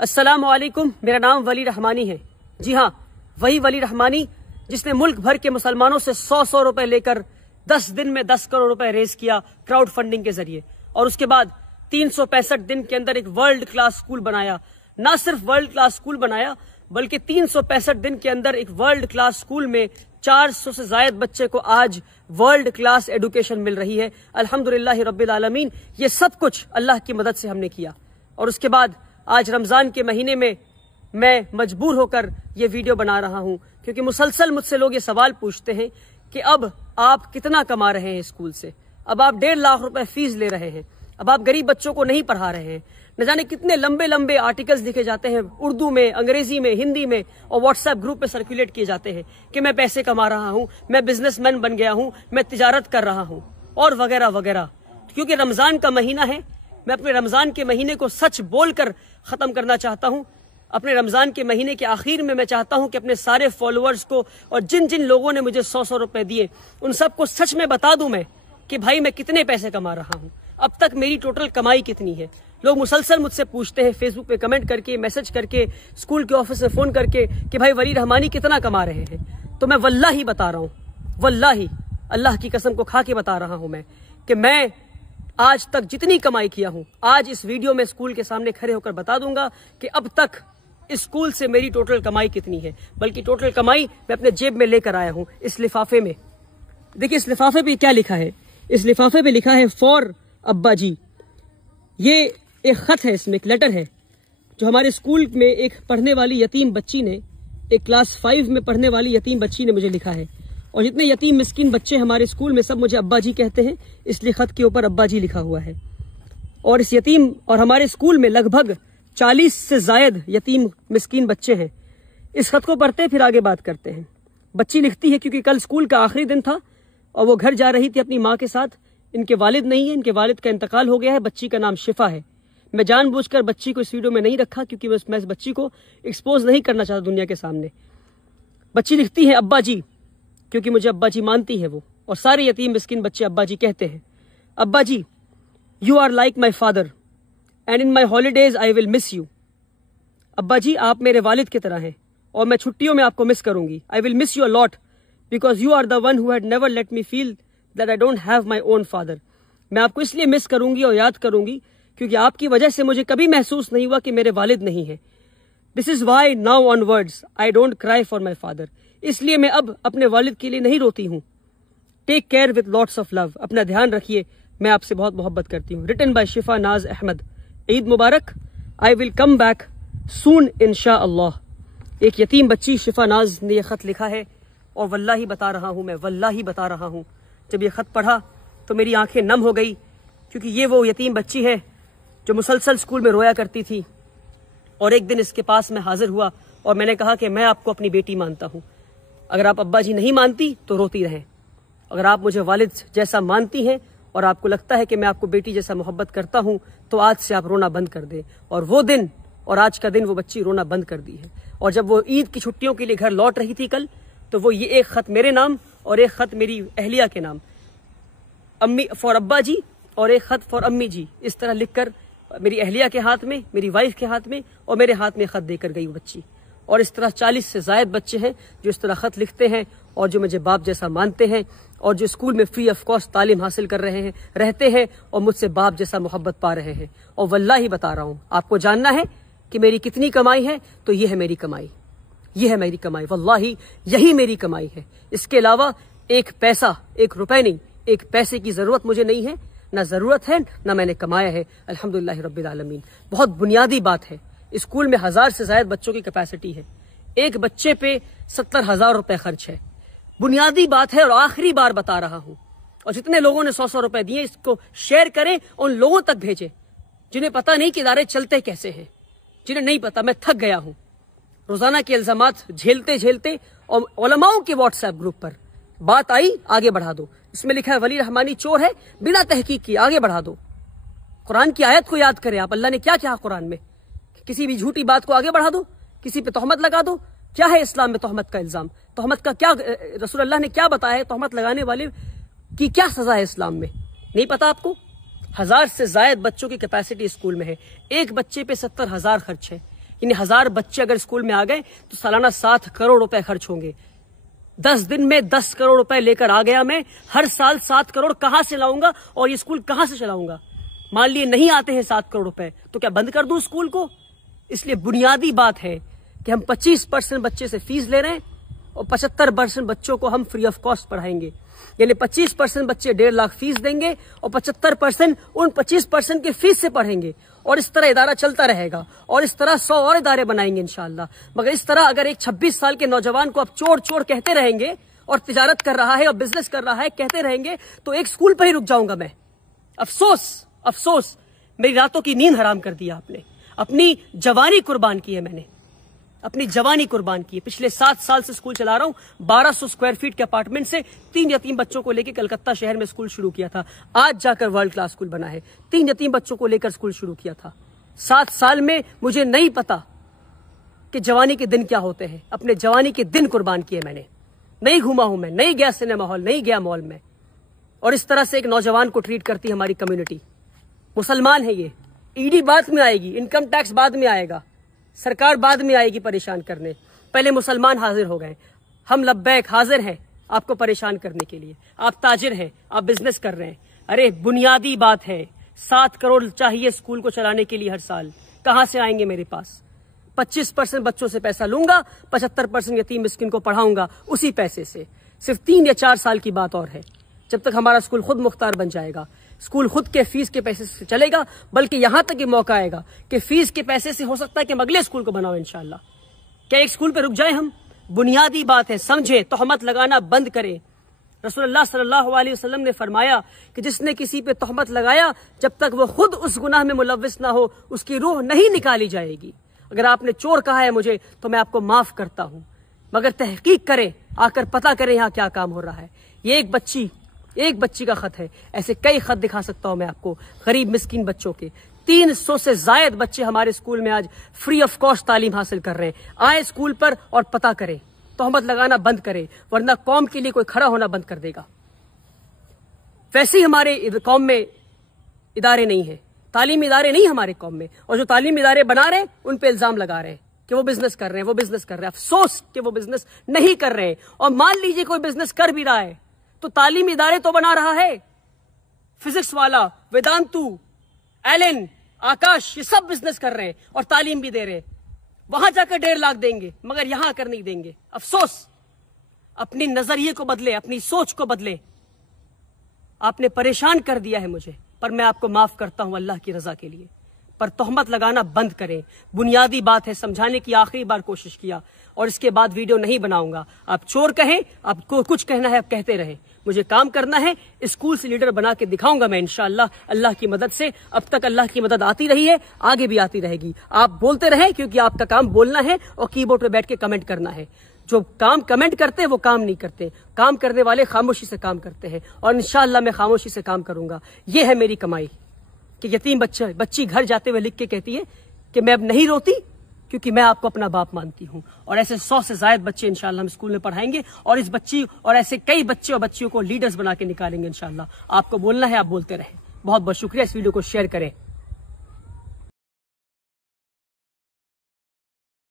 السلام علیکم، میرا نام ولی رحمانی ہے۔ جی ہاں، وہی ولی رحمانی جس نے ملک بھر کے مسلمانوں سے 100 روپے لے کر 10 دن میں 10 کروڑ روپے ریز کیا کراؤڈ فنڈنگ کے ذریعے، اور اس کے بعد 365 دن کے اندر ایک ورلڈ کلاس اسکول بنایا۔ نہ صرف ورلڈ کلاس اسکول بنایا بلکہ 365 دن کے اندر ایک ورلڈ کلاس اسکول میں 400 سے زائد بچے کو آج ورلڈ کلاس ایڈوکیشن مل رہی ہے۔ الحمدللہ رب العالمین، یہ سب کچھ اللہ کی مدد سے ہم نے کیا۔ اور اس کے بعد آج رمضان کے مہینے میں مجبور ہو کر یہ ویڈیو بنا رہا ہوں، کیونکہ مسلسل مجھ سے لوگ یہ سوال پوچھتے ہیں کہ اب آپ کتنا کما رہے ہیں اسکول سے، اب آپ 1.5 لاکھ روپے فیس لے رہے ہیں، اب آپ غریب بچوں کو نہیں پڑھا رہے ہیں۔ نہ جانے کتنے لمبے لمبے آرٹیکلز لکھے جاتے ہیں اردو میں، انگریزی میں، ہندی میں، اور واٹس ایپ گروپ پہ سرکولیٹ کیے جاتے ہیں کہ میں پیسے کما رہا ہوں، میں بزنس مین بن گیا ہوں، میں تجارت کر رہا ہوں، اور وغیرہ وغیرہ۔ کیونکہ رمضان کا مہینہ ہے، میں اپنے رمضان کے مہینے کو سچ بول کر ختم کرنا چاہتا ہوں۔ اپنے رمضان کے مہینے کے آخر میں چاہتا ہوں کہ اپنے سارے فالوورز کو اور جن جن لوگوں نے مجھے 100 روپے دیے ان سب کو سچ میں بتا دوں میں کہ بھائی میں کتنے پیسے کما رہا ہوں، اب تک میری ٹوٹل کمائی کتنی ہے۔ لوگ مسلسل مجھ سے پوچھتے ہیں فیس بک پہ کمنٹ کر کے، میسج کر کے، اسکول کے آفس میں فون کر کے کہ بھائی ولی رحمانی کتنا کما رہے ہیں۔ تو میں واللہ بتا رہا ہوں، واللہ اللہ کی قسم کو کھا کے بتا رہا ہوں میں کہ میں آج تک جتنی کمائی کیا ہوں، آج اس ویڈیو میں اسکول کے سامنے کھڑے ہو کر بتا دوں گا کہ اب تک اسکول سے میری ٹوٹل کمائی کتنی ہے۔ بلکہ ٹوٹل کمائی میں اپنے جیب میں لے کر آیا ہوں اس لفافے میں۔ دیکھیں اس لفافے پہ کیا لکھا ہے، اس لفافے پہ لکھا ہے فار ابا جی۔ یہ ایک خط ہے، اس میں ایک لیٹر ہے جو ہمارے اسکول میں ایک پڑھنے والی یتیم بچی نے، ایک کلاس 5 میں پڑھنے والی یتیم بچی نے مجھے لکھا ہے۔ اور جتنے یتیم مسکین بچے ہمارے اسکول میں سب مجھے ابا جی کہتے ہیں، اس لیے خط کے اوپر ابا جی لکھا ہوا ہے۔ اور اس یتیم اور ہمارے اسکول میں لگ بھگ 40 سے زائد یتیم مسکین بچے ہیں۔ اس خط کو پڑھتے پھر آگے بات کرتے ہیں۔ بچی لکھتی ہے کیونکہ کل اسکول کا آخری دن تھا اور وہ گھر جا رہی تھی اپنی ماں کے ساتھ۔ ان کے والد نہیں ہیں، ان کے والد کا انتقال ہو گیا ہے۔ بچی کا نام شفا ہے۔ میں جان بوجھ کر بچی کو اس ویڈیو میں نہیں رکھا کیونکہ میں اس بچی کو ایکسپوز نہیں کرنا چاہتا دنیا کے سامنے۔ بچی لکھتی ہے ابا جی، کیونکہ مجھے ابا جی مانتی ہے وہ، اور سارے یتیم مسکین بچے ابا جی کہتے ہیں۔ ابا جی، you are like my father and in my holidays I will miss you. ابا جی آپ میرے والد کی طرح ہیں اور میں چھٹیوں میں آپ کو مس کروں گی۔ I will miss you a lot because you are the one who had never let me feel that I don't have my own father. میں آپ کو اس لیے مس کروں گی اور یاد کروں گی کیونکہ آپ کی وجہ سے مجھے کبھی محسوس نہیں ہوا کہ میرے والد نہیں ہیں۔ This is why now onwards I don't cry for my father. اس لیے میں اب اپنے والد کے لیے نہیں روتی ہوں۔ Take care with lots of love, اپنا دھیان رکھیے، میں آپ سے بہت محبت کرتی ہوں۔ ریٹن بائی شفا ناز احمد۔ عید مبارک۔ آئی ول کم بیک سون انشاء اللہ۔ ایک یتیم بچی شفا ناز نے یہ خط لکھا ہے، اور واللہ بتا رہا ہوں، میں واللہ بتا رہا ہوں، جب یہ خط پڑھا تو میری آنکھیں نم ہو گئی، کیونکہ یہ وہ یتیم بچی ہے جو مسلسل اسکول میں رویا کرتی تھی۔ اور ایک دن اس کے پاس میں حاضر ہوا اور میں نے کہا کہ میں آپ کو اپنی بیٹی مانتا ہوں، اگر آپ ابا جی نہیں مانتی تو روتی رہیں، اگر آپ مجھے والد جیسا مانتی ہیں اور آپ کو لگتا ہے کہ میں آپ کو بیٹی جیسا محبت کرتا ہوں تو آج سے آپ رونا بند کر دیں۔ اور وہ دن اور آج کا دن وہ بچی رونا بند کر دی ہے۔ اور جب وہ عید کی چھٹیوں کے لیے گھر لوٹ رہی تھی کل، تو وہ یہ ایک خط میرے نام اور ایک خط میری اہلیہ کے نام، امی فار ابا جی اور ایک خط فار امی جی، اس طرح لکھ کر میری اہلیہ کے ہاتھ میں، میری وائف کے ہاتھ میں اور میرے ہاتھ میں خط دے کر گئی وہ بچی۔ اور اس طرح 40 سے زائد بچے ہیں جو اس طرح خط لکھتے ہیں اور جو مجھے باپ جیسا مانتے ہیں اور جو اسکول میں فری آف کاسٹ تعلیم حاصل کر رہے ہیں، رہتے ہیں اور مجھ سے باپ جیسا محبت پا رہے ہیں۔ اور واللہ بتا رہا ہوں، آپ کو جاننا ہے کہ میری کتنی کمائی ہے تو یہ ہے میری کمائی، یہ ہے میری کمائی، واللہ یہی میری کمائی ہے۔ اس کے علاوہ ایک پیسہ، ایک روپے نہیں، ایک پیسے کی ضرورت مجھے نہیں ہے، نہ ضرورت ہے نہ میں نے کمایا ہے، الحمدللہ رب العالمین۔ بہت بنیادی بات ہے، اسکول میں 1000 سے زائد بچوں کی کیپیسٹی ہے، ایک بچے پہ 70,000 روپے خرچ ہے، بنیادی بات ہے۔ اور آخری بار بتا رہا ہوں، اور جتنے لوگوں نے 100 روپے دیے اس کو شیئر کریں، ان لوگوں تک بھیجیں جنہیں پتہ نہیں کہ ادارے چلتے کیسے ہیں، جنہیں نہیں پتہ۔ میں تھک گیا ہوں روزانہ کے الزامات جھیلتے جھیلتے، اور علماؤں کے واٹس ایپ گروپ پر بات آئی آگے بڑھا دو، اس میں لکھا ہے ولی رحمانی چور ہے، بنا تحقیق کی آگے بڑھا دو۔ قرآن کی آیت کو یاد کریں آپ، اللہ نے کیا کہا قرآن میں، کسی بھی جھوٹی بات کو آگے بڑھا دو، کسی پہ تہمت لگا دو۔ کیا ہے اسلام میں تہمت کا الزام؟ تہمت کا کیا رسول اللہ نے کیا بتایا ہے؟ تہمت لگانے والے کی کیا سزا ہے اسلام میں؟ نہیں پتا آپ کو؟ 1000 سے زائد بچوں کی کیپیسٹی اسکول میں ہے، ایک بچے پہ 70,000 خرچ ہے، یعنی 1000 بچے اگر اسکول میں آ گئے تو سالانہ 7 کروڑ روپے خرچ ہوں گے. 10 دن میں 10 کروڑ روپے لے کر آ گیا میں. ہر سال 7 کروڑ کہاں سے لاؤں گا اور یہ اسکول کہاں سے چلاؤں گا؟ مان لیے نہیں آتے ہیں 7 کروڑ روپے تو کیا بند کر دوں اسکول کو؟ اس لیے بنیادی بات ہے کہ ہم 25% بچے سے فیس لے رہے ہیں اور 75% بچوں کو ہم فری آف کاسٹ پڑھائیں گے. یعنی 25% بچے 1.5 لاکھ فیس دیں گے اور 75% ان 25% کے فیس سے پڑھیں گے. اور اس طرح ادارہ چلتا رہے گا اور اس طرح 100 اور ادارے بنائیں گے انشاءاللہ. مگر اس طرح اگر ایک 26 سال کے نوجوان کو اب چور چور کہتے رہیں گے اور تجارت کر رہا ہے اور بزنس کر رہا ہے کہتے رہیں گے تو ایک اسکول پہ ہی رک جاؤں گا میں. افسوس افسوس، میری راتوں کی نیند حرام کر دیا آپ نے. اپنی جوانی قربان کی ہے میں نے، اپنی جوانی قربان کی ہے. پچھلے 7 سال سے اسکول چلا رہا ہوں. 1200 اسکوائر فیٹ کے اپارٹمنٹ سے 3 یتیم بچوں کو لے کے کلکتہ شہر میں اسکول شروع کیا تھا. آج جا کر ورلڈ کلاس اسکول بنا ہے. 3 یتیم بچوں کو لے کر اسکول شروع کیا تھا. 7 سال میں مجھے نہیں پتا کہ جوانی کے دن کیا ہوتے ہیں. اپنے جوانی کے دن قربان کیے میں نے. نہیں گھوما ہوں میں، نہیں گیا سنیما ہال، نہیں گیا مال میں. اور اس طرح سے ایک نوجوان کو ٹریٹ کرتی ہے ہماری کمیونٹی. مسلمان ہے یہ. ای ڈی بعد میں آئے گی، انکم ٹیکس بعد میں آئے گا، سرکار بعد میں آئے گی پریشان کرنے. پہلے مسلمان حاضر ہو گئے. ہم لبیک حاضر ہیں آپ کو پریشان کرنے کے لیے. آپ تاجر ہیں، آپ بزنس کر رہے ہیں. ارے بنیادی بات ہے 7 کروڑ چاہیے اسکول کو چلانے کے لیے ہر سال. کہاں سے آئیں گے میرے پاس؟ 25% بچوں سے پیسہ لوں گا، 75% یتیم مسکین کو پڑھاؤں گا اسی پیسے سے. صرف 3 یا 4 سال کی بات اور ہے جب تک ہمارا اسکول خود مختار بن جائے گا. اسکول خود کے فیس کے پیسے سے چلے گا، بلکہ یہاں تک یہ موقع آئے گا کہ فیس کے پیسے سے ہو سکتا ہے کہ ہم اگلے اسکول کو بناؤ انشاءاللہ. کیا ایک اسکول پہ رک جائیں ہم؟ بنیادی بات ہے سمجھیں، تہمت لگانا بند کریں. رسول اللہ صلی اللہ علیہ وسلم نے فرمایا کہ جس نے کسی پہ تہمت لگایا جب تک وہ خود اس گناہ میں ملوث نہ ہو اس کی روح نہیں نکالی جائے گی. اگر آپ نے چور کہا ہے مجھے تو میں آپ کو معاف کرتا ہوں، مگر تحقیق کریں، آ کر پتہ کریں یہاں کیا کام ہو رہا ہے. یہ ایک بچی کا خط ہے. ایسے کئی خط دکھا سکتا ہوں میں آپ کو غریب مسکین بچوں کے. 300 سے زائد بچے ہمارے اسکول میں آج فری آف کاسٹ تعلیم حاصل کر رہے ہیں. آئے اسکول پر اور پتہ کریں، تہمت لگانا بند کریں، ورنہ قوم کے لیے کوئی کھڑا ہونا بند کر دے گا. ویسے ہی ہمارے قوم میں ادارے نہیں ہیں، تعلیمی ادارے نہیں ہمارے قوم میں. اور جو تعلیمی ادارے بنا رہے ہیں ان پہ الزام لگا رہے ہیں کہ وہ بزنس کر رہے ہیں، وہ بزنس کر رہے ہیں. افسوس کہ وہ بزنس نہیں کر رہے ہیں. اور مان لیجئے کوئی بزنس کر بھی رہا ہے تو تعلیمی ادارے تو بنا رہا ہے. فزکس والا، ویدانتو، ایلن، آکاش، یہ سب بزنس کر رہے ہیں اور تعلیم بھی دے رہے ہیں. وہاں جا کر 1.5 لاکھ دیں گے مگر یہاں آ کر نہیں دیں گے. افسوس. اپنی نظریے کو بدلے، اپنی سوچ کو بدلے. آپ نے پریشان کر دیا ہے مجھے، پر میں آپ کو معاف کرتا ہوں اللہ کی رضا کے لیے. پر تہمت لگانا بند کریں. بنیادی بات ہے سمجھانے کی آخری بار کوشش کیا اور اس کے بعد ویڈیو نہیں بناؤں گا. آپ چور کہیں، آپ کو کچھ کہنا ہے آپ کہتے رہیں. مجھے کام کرنا ہے، اسکول سے لیڈر بنا کے دکھاؤں گا میں انشاءاللہ اللہ کی مدد سے. اب تک اللہ کی مدد آتی رہی ہے، آگے بھی آتی رہے گی. آپ بولتے رہیں کیونکہ آپ کا کام بولنا ہے اور کی بورڈ پہ بیٹھ کے کمنٹ کرنا ہے. جو کام کمنٹ کرتے ہیں وہ کام نہیں کرتے. کام کرنے والے خاموشی سے کام کرتے ہیں اور انشاءاللہ میں خاموشی سے کام کروں گا. یہ ہے میری کمائی کہ یتیم بچی گھر جاتے ہوئے لکھ کے کہتی ہے کہ میں اب نہیں روتی کیونکہ میں آپ کو اپنا باپ مانتی ہوں. اور ایسے 100 سے زائد بچے انشاءاللہ ہم اسکول میں پڑھائیں گے اور اس بچی اور ایسے کئی بچے اور بچیوں کو لیڈرز بنا کے نکالیں گے انشاءاللہ. آپ کو بولنا ہے، آپ بولتے رہیں. بہت بہت شکریہ. اس ویڈیو کو شیئر کریں.